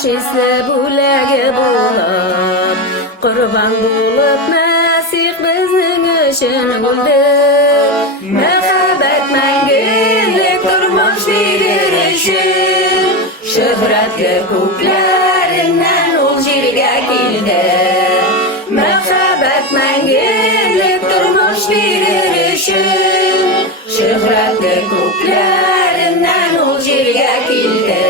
исле бүләге булып, Құрбан булып Мәсих безнең өчен үлде. Мәхәббәт мәңгелек тормыш бирер өчен, шөһрәтле күкләреннән ул җиргә килде. Мәхәббәт мәңгелек тормыш бирер өчен, шөһрәтле күкләреннән ул җиргә килде.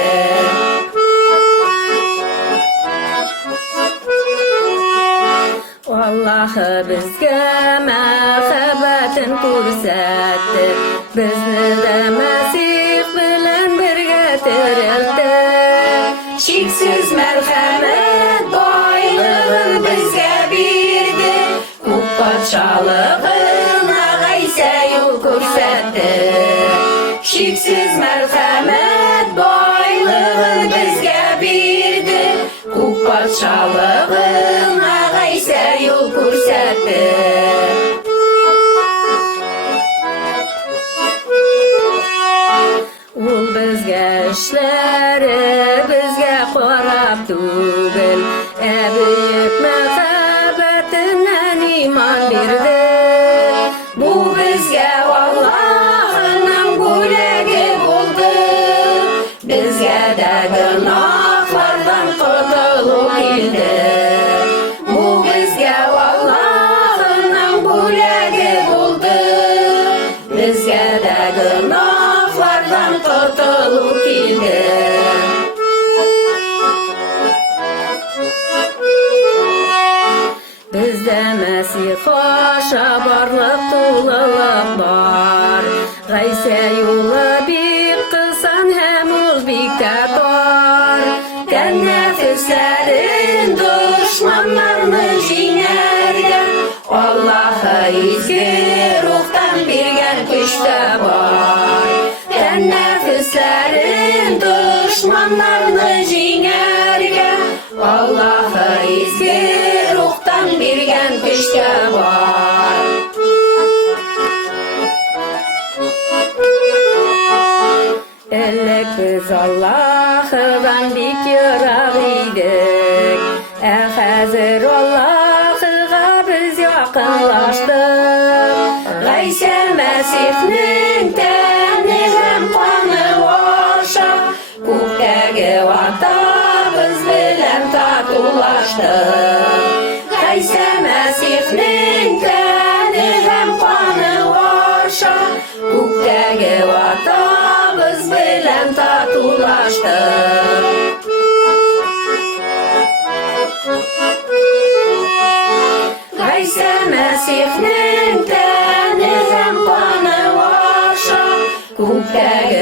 Аллаһы безгә мәхәббәтен күрсәтте, безне дә Мәсих белән бергә терелтте. Чиксез мәрхәмәт байлыгын безгә бирде, күп патшалыгына Гайса юл күрсәтте. Чиксез мәрхәмәт байлыгын безгә бирде, күп патшалыгына Гайса юл күрсәтте. Ул безгә эшләре безгә карап түгел, бөек мәхәббәтеннән иман бирде. Бу безгә Аллаһының бүләге булды, безгә дә гөнаһлардан котылу килде. Бу безгә Аллаһының бүләге булды, безгә дә гөнаһлардан котылу килде. Бездә Мәсих аша барлык тулылык бар. Гайса юлы бик кысан һәм ул бик тә тар. Тән нәфесләрен дошманнарны җиңәргә Аллаһы изге рухтан биргән көч тә бар. Тән нәфесләрен дошманнарны җиңәргә Аллаһы изге рухтан биргән көч тә бар. Элек без Аллаһыдан бик ерак идек, хәзер Аллаһыга без якынлаштык. Гайса Мәсихнең тәне һәм каны аша күктәге атабыз белән татулаштык. Гайса Мәсихнең тәне һәм каны аша күктәге атабыз белән татулаштык. Гайса Мәсихнең тәне һәм каны аша күктәге